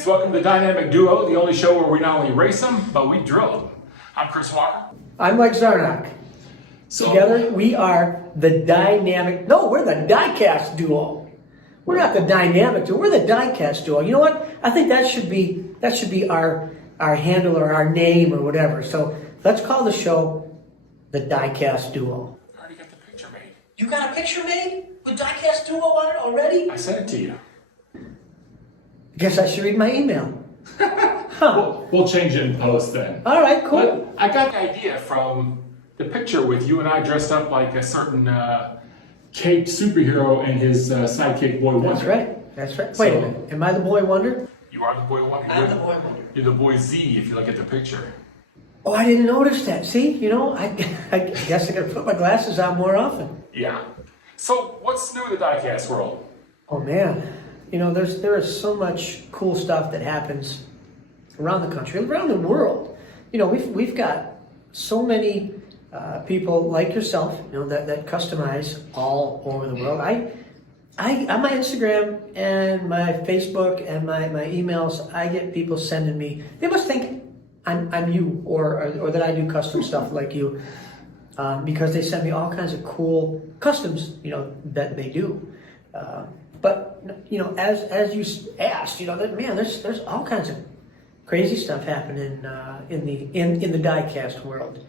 kids, welcome to Dynamic Duo, the only show where we not only race them, but we drill them. I'm Chris Walker. I'm Mike Zarnock. Together we are the we're the Diecast Duo. We're not the Dynamic Duo, we're the Diecast Duo. You know what? I think that should be our handle or our name or whatever. So let's call the show the Diecast Duo. I already got the picture made. You got a picture made with Diecast Duo on it already? I sent it to you. Guess I should read my email. Huh. We'll change it in post then. All right, cool. But I got the idea from the picture with you and I dressed up like a certain caped superhero and his sidekick Boy Wonder. That's right. Wait a minute. Am I the Boy Wonder? You are the Boy Wonder. I'm the Boy Wonder. You're the Boy Z if you look at the picture. Oh, I didn't notice that. See, I guess I gotta put my glasses on more often. Yeah. So what's new in the diecast world? Oh man, there is so much cool stuff that happens around the country, around the world. We've got so many people like yourself, that customize all over the world. I on my Instagram and my Facebook and my emails, I get people sending me. They must think I'm you or that I do custom stuff like you, because they send me all kinds of cool customs, that they do. But as you asked, there's all kinds of crazy stuff happening in the diecast world.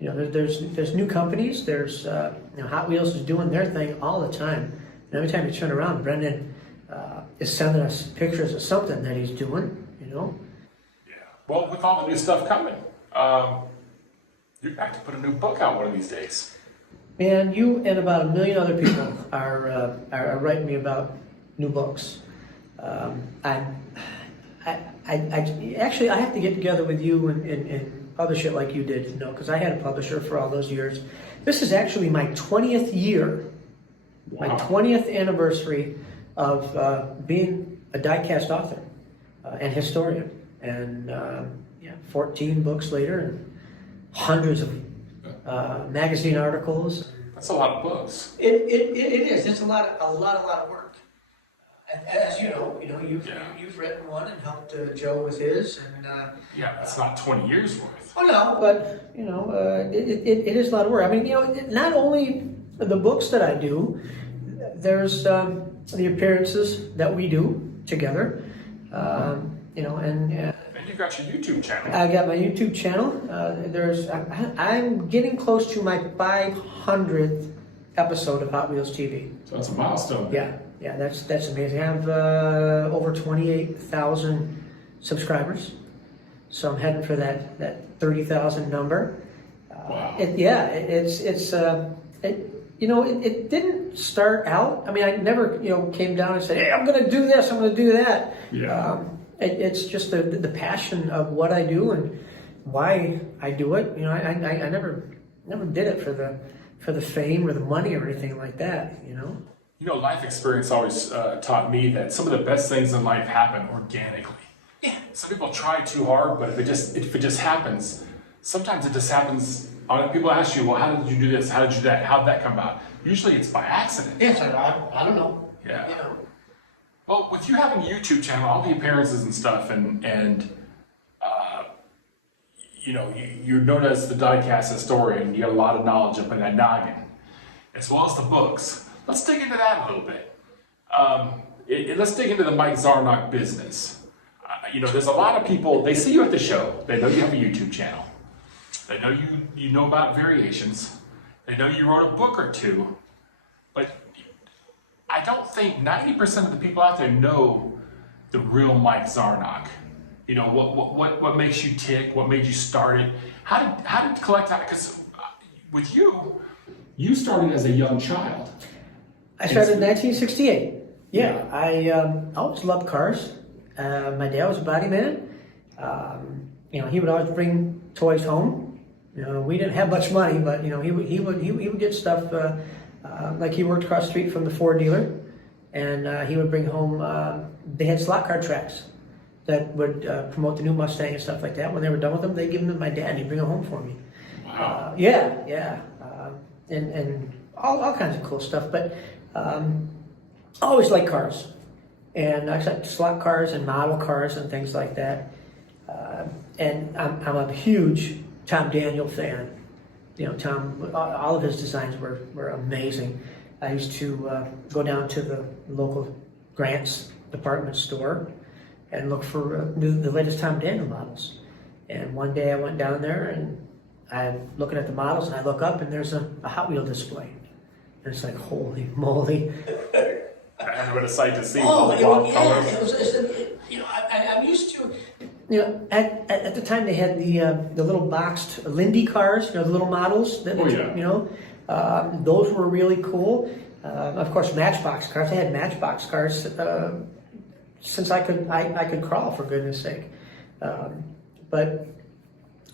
There's new companies. There's Hot Wheels is doing their thing all the time. And every time you turn around, Brendan is sending us pictures of something that he's doing. Yeah. Well, with all the new stuff coming, you're back to put a new book out one of these days. Man, you and about 1 million other people are writing me about new books. I have to get together with you and publish it like you did, because I had a publisher for all those years. This is actually my 20th year, my 20th anniversary of being a diecast author and historian. And 14 books later and hundreds of magazine articles. That's a lot of books. It is. It's a lot of work. And as you've written one and helped Joe with his, and that's not 20 years worth. Oh no, but it is a lot of work. I mean, not only the books that I do, there's the appearances that we do together, and you've got your YouTube channel. I got my YouTube channel. I'm getting close to my 500th episode of Hot Wheels TV. So that's a milestone. Yeah, that's amazing. I have over 28,000 subscribers, so I'm heading for that 30,000 number. Wow. It didn't start out. I mean, I never came down and said, hey, I'm going to do this, I'm going to do that. Yeah. It's just the passion of what I do and why I do it. I never did it for the fame or the money or anything like that. Life experience always taught me that some of the best things in life happen organically. Yeah. Some people try too hard, but if it just happens, sometimes it just happens. People ask you, well, how did you do this? How did you do that? How did that come about? Usually it's by accident. Yes, I don't know. Yeah. Well, with you having a YouTube channel, all the appearances and stuff, and you're known as the diecast historian. You got a lot of knowledge up in that noggin, as well as the books. Let's dig into that a little bit. Let's dig into the Mike Zarnock business. There's a lot of people. They see you at the show. They know you have a YouTube channel. They know you know about variations. They know you wrote a book or two, but I don't think 90% of the people out there know the real Mike Zarnock. What makes you tick? What made you start it? How did collect out? Because with you started as a young child. I started in 1968. Yeah, I always loved cars. My dad was a body man. He would always bring toys home. We didn't have much money, but he would get stuff. Like he worked across the street from the Ford dealer, and he would bring home. They had slot car tracks that would promote the new Mustang and stuff like that. When they were done with them, they give them to my dad, and he'd bring them home for me. Wow. And all kinds of cool stuff. But I always liked cars. And I said slot cars and model cars and things like that. And I'm a huge Tom Daniel fan. You know, Tom, all of his designs were amazing. I used to go down to the local Grant's department store and look for the latest Tom Daniel models. And one day I went down there and I'm looking at the models and I look up and there's a Hot Wheel display. And it's like, holy moly. That would have a sight to see. Oh, All the wild colors. it was, you know, I'm used to, you know, at the time they had the little boxed Lindy cars, you know, the little models. That, Yeah. You know, those were really cool. Of course, Matchbox cars. I had Matchbox cars since I could crawl, for goodness sake. But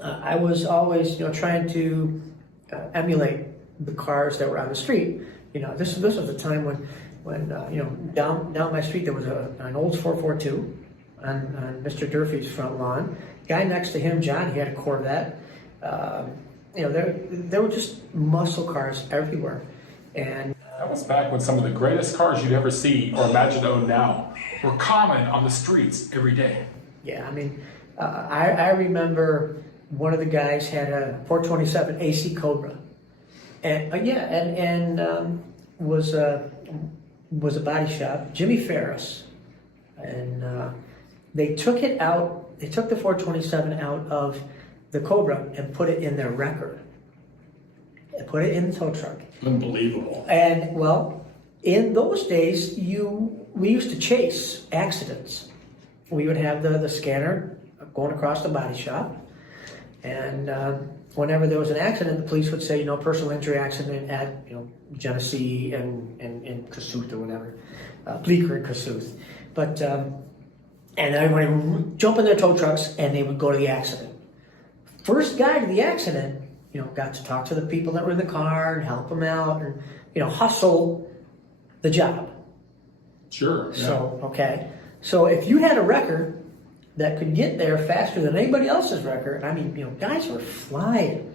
I was always, you know, trying to emulate the cars that were on the street. You know, this was the time when you know, down my street there was an Olds 442 on Mr. Durfee's front lawn. Guy next to him, John, he had a Corvette. You know, there were just muscle cars everywhere, and That was back when some of the greatest cars you'd ever see or imagine to own now were common on the streets every day. yeah, I mean, I remember one of the guys had a 427 AC Cobra, and was a body shop, Jimmy Ferris, and they took it out. They took the 427 out of the Cobra and put it in their record. And put it in the tow truck. Unbelievable. And well, in those days, we used to chase accidents. We would have the scanner going across the body shop, and whenever there was an accident, the police would say, you know, personal injury accident at, you know, Genesee and Kossuth or whatever, Bleecker and Kossuth. But and everybody would jump in their tow trucks and they would go to the accident. First guy to the accident, you know, got to talk to the people that were in the car and help them out and, you know, hustle the job. Sure. Yeah. So, okay. So if you had a wrecker that could get there faster than anybody else's wrecker, I mean, you know, guys were flying.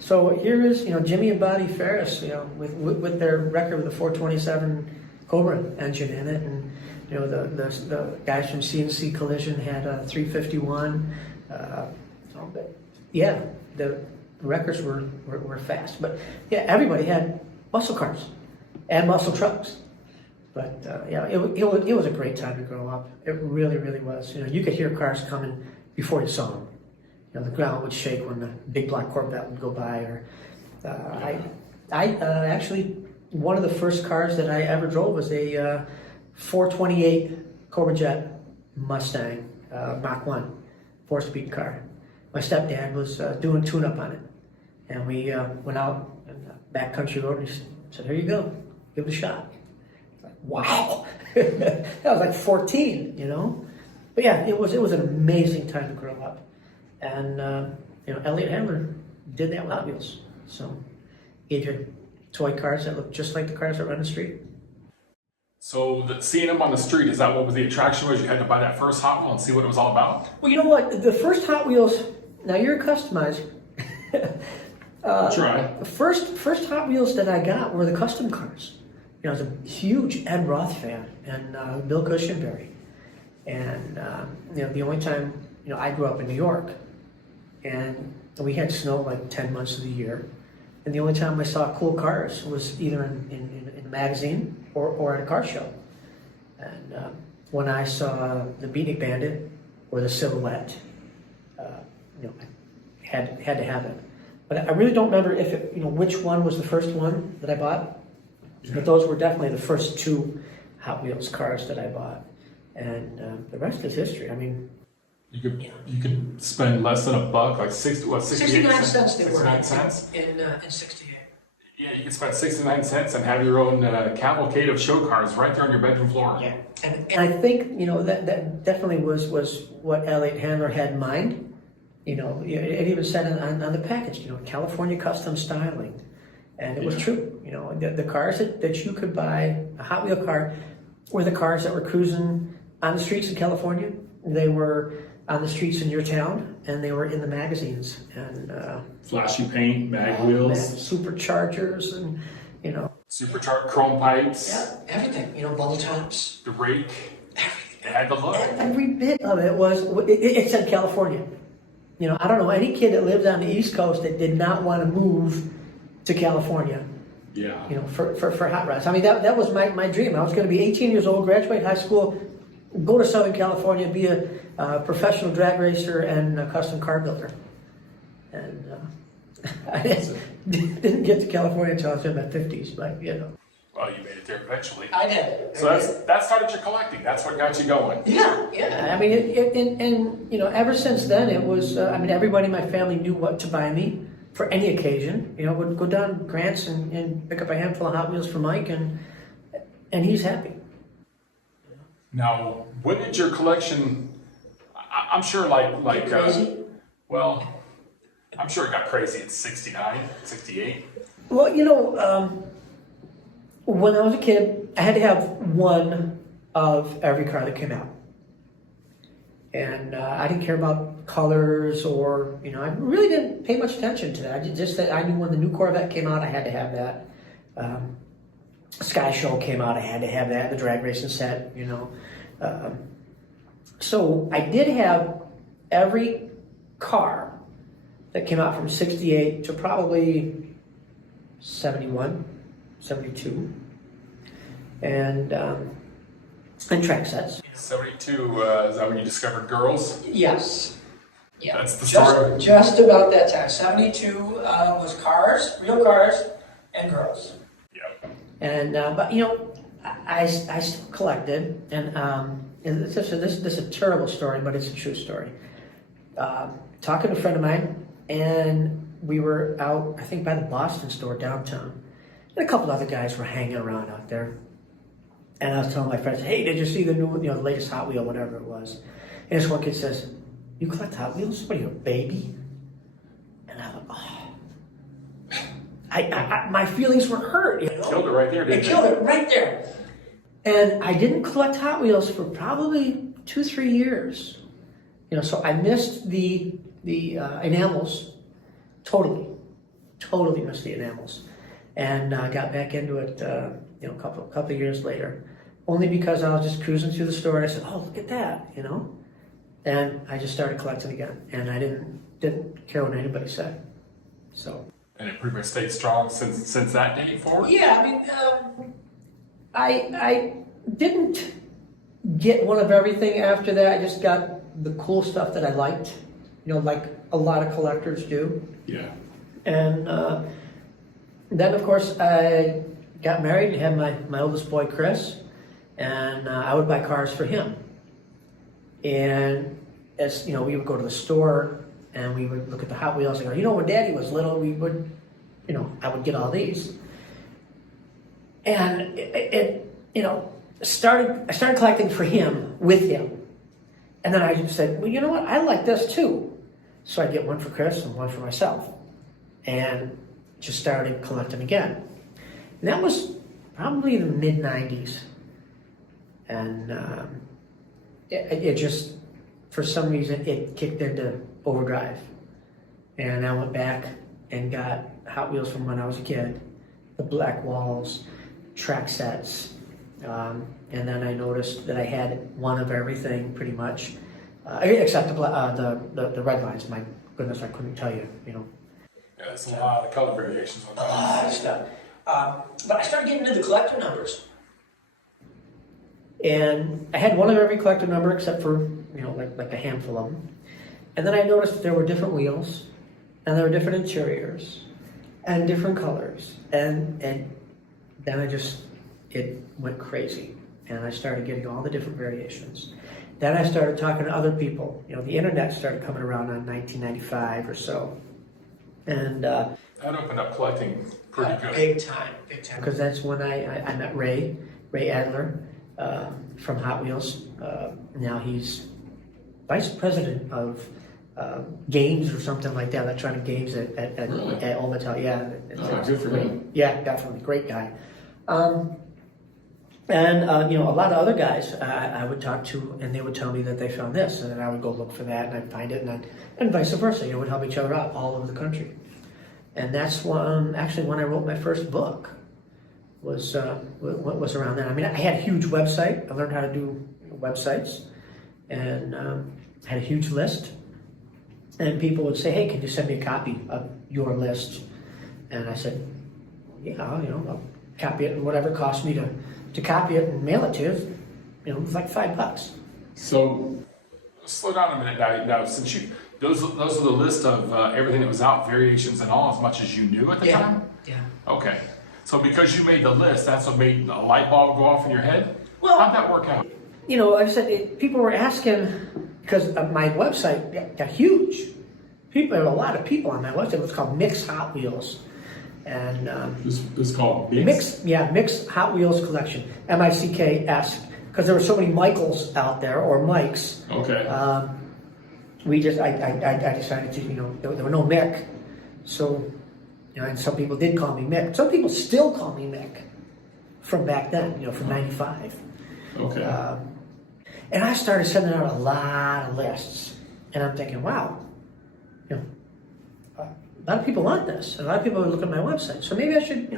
So here is, you know, Jimmy and Buddy Ferris, you know, with their wrecker with a 427 Cobra engine in it, and you know, the guys from CNC Collision had a 351. But yeah, the wreckers were fast. But yeah, everybody had muscle cars and muscle trucks. But yeah, it was a great time to grow up. It really, really was. You know, you could hear cars coming before you saw them. You know, the ground would shake when the big black Corvette would go by. Or I actually, one of the first cars that I ever drove was a 428 Cobra Jet Mustang Mach 1 4-speed car. My stepdad was doing tune-up on it, and we went out on the backcountry road and he said, "Here you go, give it a shot." Wow, that was like 14, you know. But yeah, it was an amazing time to grow up, and you know, Elliott Handler did that with Hot Wheels, so gave you toy cars that look just like the cars that run the street. So seeing them on the street, is that what was the attraction? Was you had to buy that first Hot Wheel and see what it was all about? Well, you know what? The first Hot Wheels. Now you're a customizer. Try. The first Hot Wheels that I got were the custom cars. You know, I was a huge Ed Roth fan and Bill Cushenberry. And you know, the only time, you know, I grew up in New York, and we had snow like 10 months of the year. And the only time I saw cool cars was either in a magazine or at a car show. And when I saw the Beatnik Bandit or the Silhouette, you know, I had to have it. But I really don't remember if it, you know, which one was the first one that I bought. Yeah. But those were definitely the first two Hot Wheels cars that I bought, and the rest is history. I mean, you could spend less than $1, like 69 cents they were 69 cents in 68. Yeah, you could spend 69 cents and have your own cavalcade of show cars right there on your bedroom floor. Yeah, and I think, you know, that definitely was what Elliott Handler had in mind. You know, it even said on the package, you know, California custom styling. And it was true. You know, the cars that you could buy, a Hot Wheel car, were the cars that were cruising on the streets in California. They were on the streets in your town, and they were in the magazines. And flashy paint, mag wheels. Superchargers, and, you know. Supercharged chrome pipes. Yeah, everything. You know, bubble tops. The rake. had the look. Every bit of it was, it said California. You know, I don't know any kid that lived on the East Coast that did not want to move to California. Yeah. You know, for hot rods. I mean, that was my dream. I was going to be 18 years old, graduate high school, go to Southern California, be a professional drag racer and a custom car builder. And I didn't get to California until I was in my 50s, but you know. Well, you made it there eventually. I did. So that started your collecting. That's what got you going. Yeah. I mean, and you know, ever since then, it was. I mean, everybody in my family knew what to buy me for any occasion. You know, would go down Grant's and pick up a handful of Hot Wheels for Mike, and he's happy. Now, when did your collection? I'm sure, like crazy? Well, I'm sure it got crazy in 69, 68. Well, you know, when I was a kid, I had to have one of every car that came out. And I didn't care about colors or, you know, I really didn't pay much attention to that. Just that I knew when the new Corvette came out, I had to have that. Sky Show came out, I had to have that, the drag racing set, you know. So I did have every car that came out from 68 to probably 71, 72. And track sets. 72, is that when you discovered girls? Yes. Yeah. That's the story. Just about that time. 72 was cars, real cars, and girls. Yep. And but you know, I still collected, and this is a terrible story, but it's a true story. Talking to a friend of mine, and we were out, I think, by the Boston store downtown, and a couple other guys were hanging around out there. And I was telling my friends, hey, did you see the new, you know, the latest Hot Wheel, whatever it was? And this one kid says, you collect Hot Wheels? What are you, a baby? And I thought, oh. My feelings were hurt, you know? Killed it right there, didn't it? It killed it right there. And I didn't collect Hot Wheels for probably 2-3 years. You know, so I missed the enamels totally missed the enamels. And got back into it, you know, a couple of years later. Only because I was just cruising through the store and I said, oh, look at that, you know? And I just started collecting again. And I didn't care what anybody said. So. And it pretty much stayed strong since that date forward? Yeah, I mean, I didn't get one of everything after that. I just got the cool stuff that I liked, you know, like a lot of collectors do. Yeah. And then, of course, I got married and had my oldest boy, Chris, and I would buy cars for him. And as you know, we would go to the store and we would look at the Hot Wheels and go, you know, when Daddy was little, we would, you know, I would get all these. And it you know, I started collecting for him, with him. And then I said, well, you know what, I like this too. So I'd get one for Chris and one for myself. And just started collecting again. And that was probably the mid-90s. And it just, for some reason, it kicked into overdrive. And I went back and got Hot Wheels from when I was a kid. The black walls, track sets. And then I noticed that I had one of everything, pretty much. Except the red lines. My goodness, I couldn't tell you, you know. Yeah, there's a lot of color variations on A lot of stuff. But I started getting into the collector numbers. And I had one of every collector number except for, you know, like a handful of them. And then I noticed that there were different wheels, and there were different interiors, and different colors. And then it went crazy. And I started getting all the different variations. Then I started talking to other people. You know, the internet started coming around in 1995 or so. And that opened up collecting pretty good. Big time. Because that's when I met Ray Adler from Hot Wheels. Now he's vice president of games or something like that, electronic games at Old Mattel. Yeah, good for me. Yeah, definitely, great guy. And you know, a lot of other guys I would talk to, and they would tell me that they found this, and then I would go look for that, and I'd find it, and vice versa. You know, we'd help each other out all over the country. And that's actually when I wrote my first book. Was around that. I mean, I had a huge website. I learned how to do websites, and had a huge list. And people would say, "Hey, can you send me a copy of your list?" And I said, "Yeah, I'll copy it, and whatever it costs me to copy it and mail it to you, it's like $5." So, slow down a minute now. Since those are the list of everything that was out, variations and all, as much as you knew at the time? Yeah. Okay. So because you made the list, that's what made a light bulb go off in your head? Well, how'd that work out? Like I said, people were asking, because my website got huge. There were a lot of people on my website. It was called Mix Hot Wheels. And This is called Mix? Mix Hot Wheels Collection, MICKS, because there were so many Michaels out there, or Mikes. Okay. I decided to, there were no Mick, so, and some people did call me Mick. Some people still call me Mick from back then, from '95. Okay. And I started sending out a lot of lists, and I'm thinking, wow, a lot of people want this. A lot of people look at my website, so maybe I should,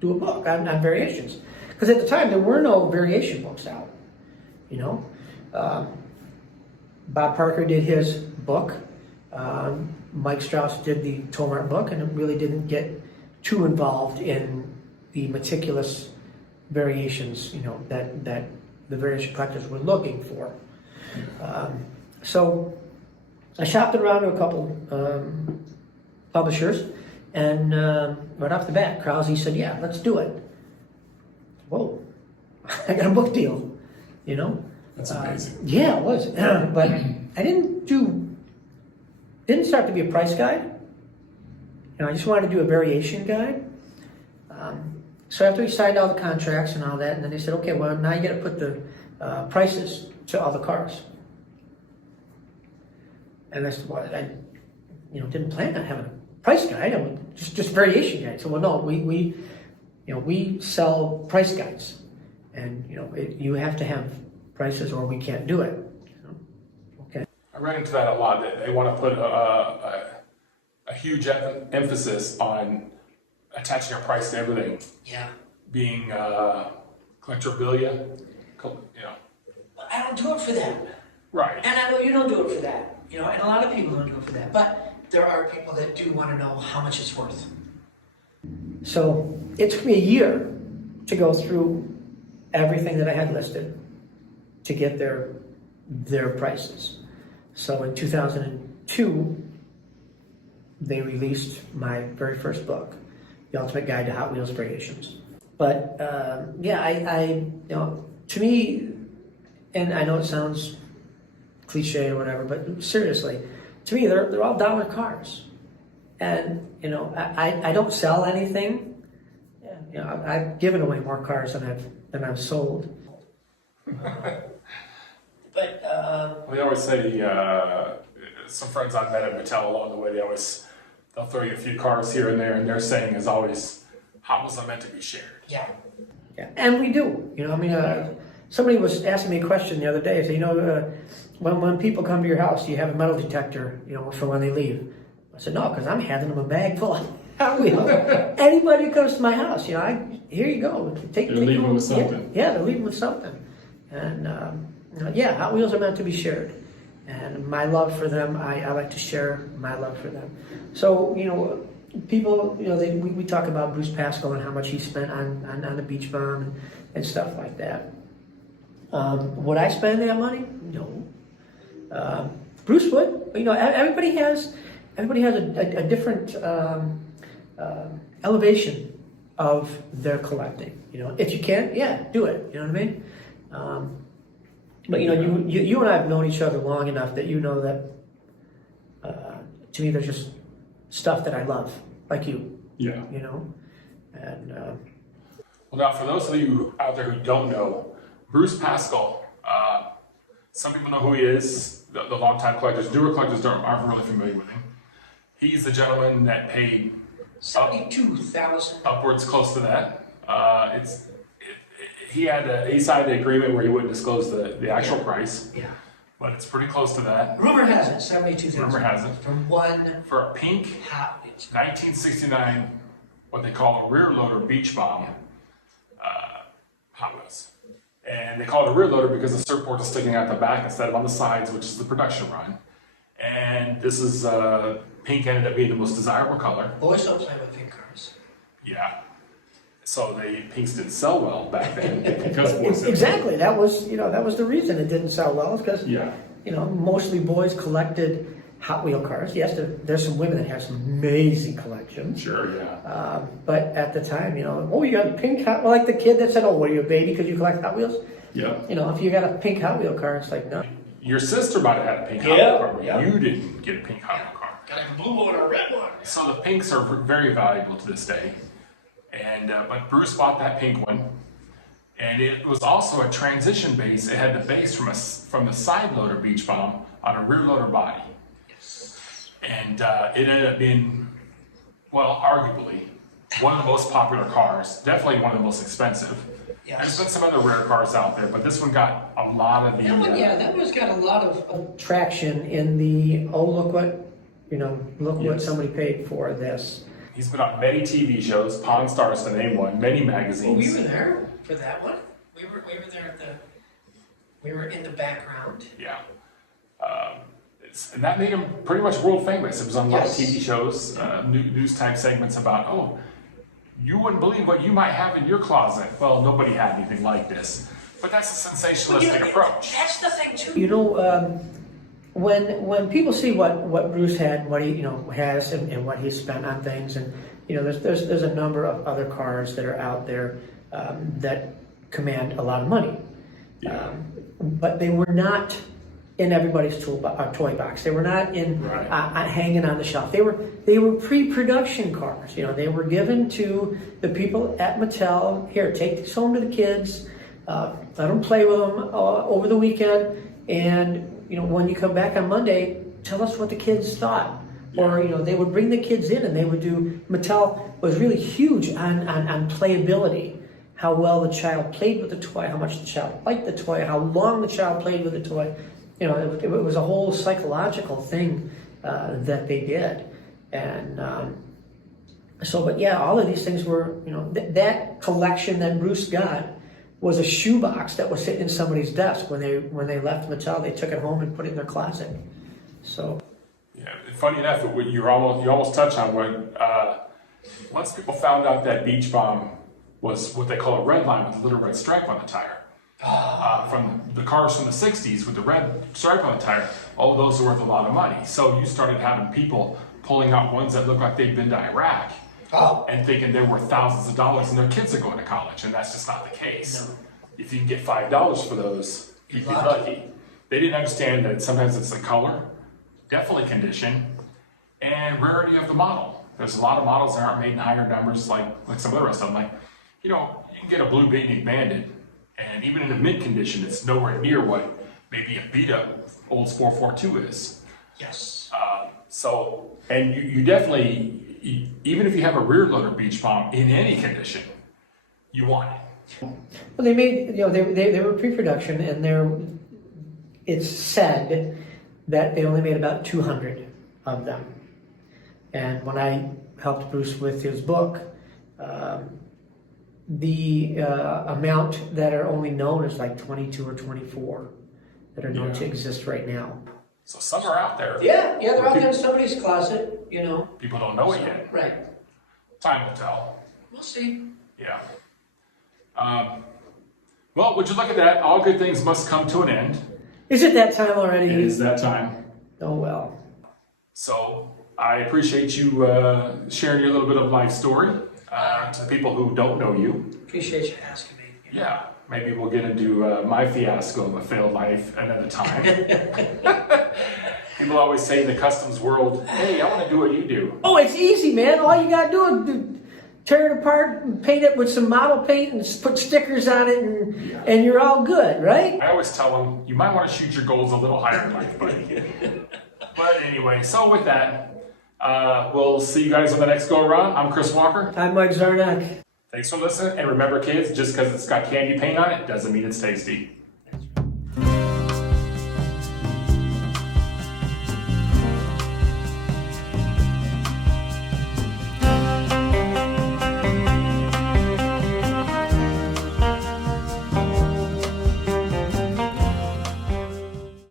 do a book on variations. Because at the time there were no variation books out. Bob Parker did his book. Mike Strauss did the Tomart book, and it really didn't get too involved in the meticulous variations, that the variation collectors were looking for. So I shopped it around to a couple publishers, and right off the bat, Krause said, "Yeah, let's do it." Whoa, I got a book deal, That's amazing. Yeah, it was. But I didn't start to be a price guide. I just wanted to do a variation guide. So after we signed all the contracts and all that, and then they said, "Okay, well, now you got to put the prices to all the cars." And I said, "Well, I didn't plan on having a price guide. I mean, just variation guide." So, well, no, we sell price guides, and you have to have prices or we can't do it. Okay. I ran into that a lot. They want to put a huge emphasis on attaching a price to everything. Yeah. Being collectorabilia, I don't do it for that. Right. And I know you don't do it for that. And a lot of people don't do it for that. But there are people that do want to know how much it's worth. So it took me a year to go through everything that I had listed to get their prices. So in 2002, they released my very first book, The Ultimate Guide to Hot Wheels Variations. But to me, and I know it sounds cliche or whatever, but seriously, to me, they're all dollar cars. And, I don't sell anything. I've given away more cars than I've sold. But They always say, some friends I've met at Mattel along the way, they'll throw you a few cars here and there, and their saying is always, "Hot Wheels are meant to be shared." yeah. Yeah, and we do. Somebody was asking me a question the other day. They say, when people come to your house, do you have a metal detector, for when they leave? I said, no, because I'm handing them a bag full of Hot Wheels. Anybody who comes to my house, here you go. They're leaving with something. Yeah, they're leaving with something. And Hot Wheels are meant to be shared. And my love for them, I like to share my love for them. So, people, we talk about Bruce Pascal and how much he spent on the Beach Bomb and stuff like that. Would I spend that money? No. Bruce would. Everybody has a different elevation of their collecting. If you can, do it. You know what I mean? But you and I have known each other long enough that that to me there's just stuff that I love, like you. Yeah. And Well, now for those of you out there who don't know, Bruce Pascal, some people know who he is. The longtime collectors, newer collectors aren't really familiar with him. He's the gentleman that paid $72,000. upwards close to that. He signed an agreement where he wouldn't disclose the actual price, Yeah. but it's pretty close to that. Rumor has it, $72,000. Rumor has it. From one For a pink Hot Wheels. 1969, what they call a rear loader beach bomb, Hot Wheels. And they call it a rear loader because the surfboard is sticking out the back instead of on the sides, which is the production run. And this is pink ended up being the most desirable color. Boys don't play with pink cars. Yeah. So pinks didn't sell well back then because boys didn't. Exactly. That was the reason it didn't sell well, because Yeah. mostly boys collected Hot Wheel cars. Yes, there's some women that have some amazing collections. Sure, yeah. But at the time, oh, you got a pink Hot Wheel, like the kid that said, oh, what are you, a baby because you collect Hot Wheels? Yeah. If you got a pink Hot Wheel car, it's like, no. Your sister might have had a pink Hot Wheel car, but you didn't get a pink Hot Wheel car. Got a blue one or a red one. So the pinks are very valuable to this day. And but Bruce bought that pink one, and it was also a transition base. It had the base from the side loader beach bomb on a rear loader body. And it ended up being, well, arguably, one of the most popular cars, definitely one of the most expensive. Yes. There's been some other rare cars out there, but this one got a lot of the... That one's got a lot of... traction in the, look what somebody paid for this. He's been on many TV shows, Pawn Stars to name one, many magazines. Well, we were there for that one. We were there we were in the background. Yeah. And that made him pretty much world famous. It was on a lot of TV shows, news type segments about, you wouldn't believe what you might have in your closet. Well, nobody had anything like this. But that's a sensationalistic approach. That's the thing too. When people see what Bruce had, what he has, and what he's spent on things, and there's a number of other cars that are out there that command a lot of money, but they were not in everybody's toy box. They were not in hanging on the shelf. They were pre-production cars. They were given to the people at Mattel. Here, take these home to the kids. Let them play with them over the weekend, and when you come back on Monday, tell us what the kids thought. Or they would bring the kids in, and they would do. Mattel was really huge on playability. How well the child played with the toy, how much the child liked the toy, how long the child played with the toy. It was a whole psychological thing that they did. And all of these things were, that collection that Bruce got was a shoebox that was sitting in somebody's desk when they left Mattel. They took it home and put it in their closet. So. Yeah, funny enough, you almost touched on when once people found out that Beach Bomb was what they call a red line with a little red stripe on the tire. From the cars from the 60s with the red stripe on the tire, all those are worth a lot of money. So you started having people pulling out ones that looked like they'd been to Iraq and thinking they're worth thousands of dollars and their kids are going to college, and that's just not the case. No. If you can get $5 for those, you'd be lucky. They didn't understand that sometimes it's the color, definitely condition, and rarity of the model. There's a lot of models that aren't made in higher numbers like some of the rest of them. Like, you can get a blue Beatnik Bandit, and even in a mint condition, it's nowhere near what maybe a beat-up old Sport 42 is. Yes. And you definitely, even if you have a rear loader beach bomb in any condition, you want it. Well, they made, they were pre-production, and it's said that they only made about 200 of them. And when I helped Bruce with his book, the amount that are only known is like 22 or 24 that are known to exist right now. So some are out there. Yeah, they're out there in somebody's closet, People don't know it yet. Right. Time will tell. We'll see. Yeah. Well, would you look at that? All good things must come to an end. Is it that time already? It is that time. Oh, well. So I appreciate you sharing your little bit of life story to the people who don't know you. Appreciate you asking me. Yeah. Maybe we'll get into my fiasco of a failed life another time. People always say in the customs world, hey, I want to do what you do. Oh, it's easy, man. All you got to do is tear it apart and paint it with some model paint and put stickers on it, and you're all good, right? I always tell them, you might want to shoot your goals a little higher in life, buddy. But anyway, so with that, we'll see you guys on the next go-around. I'm Chris Walker. I'm Mike Zarnock. Thanks for listening, and remember, kids, just because it's got candy paint on it doesn't mean it's tasty.